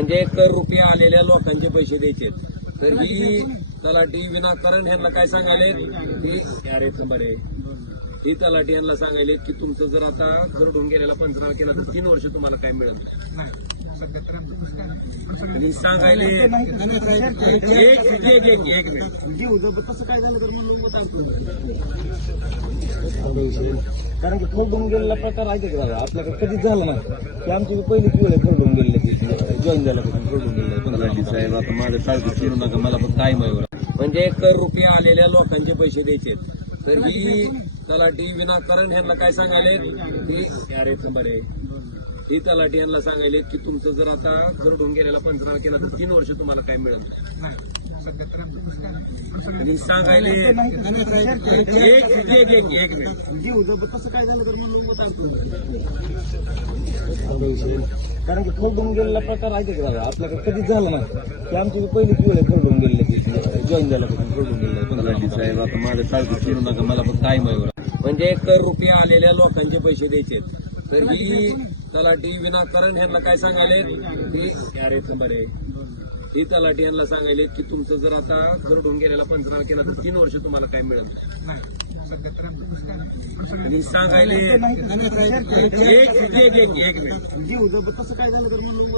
म्हणजे कर रुपये आलेल्या लोकांचे पैसे द्यायचे तर ही तलाठी विनाकारण ह्यांना काय सांगायले की अरे बरे ही तलाठी यांना सांगायले की तुमचं जर आता खरडून गेलेला पंचनामा केला तर तीन वर्ष तुम्हाला काय मिळत सांगायले एक एक एक एक मिनिट. तसं काय झालं तर मग लोक कारण की फोडून गेलेला प्रकार आहे का दादा आपल्याकडे कधीच झाला नाही. की आमची पहिलीच वेळ आहे फोडून गेलेली जॉईन झाल्यापासून फोडून गेलेलं साहेब आता माझ्या सारखं चिरू नका. मला पण काय माहिती म्हणजे कर रुपये आलेल्या लोकांचे पैसे द्यायचे. तर ही तलाठी विनाकारण ह्यांना काय सांगायले की अरे बरे ही तलाठी यांना सांगायले की तुमचं जर आता खरडून गेलेला पंचनामा केला तर तीन वर्ष तुम्हाला काय आणि सांगायले एक एक एक एक तसं काय झालं तर कारण की फोडून गेलेला प्रकार आहे का दादा आपल्याकडे कधीच झाला नाही. की आमची पहिलीच वेळ आहे फोडून गेलेली जॉईन झाल्यापासून फोडून तलाठी गेलेलं साहेब आता माझ्या सारखं चिरू नका मला पण काय माहिती म्हणजे कर रुपये आलेल्या लोकांचे पैसे द्यायचे. तर ही तलाठी विनाकारण ह्यांना काय सांगायले की अरे बरे ही तलाठी यांना सांगायले की तुमचं जर आता खरडून गेलेला पंचनामा केला तर तीन वर्ष तुम्हाला काय मिळत आणि सांगायले एक एक एक मिनिट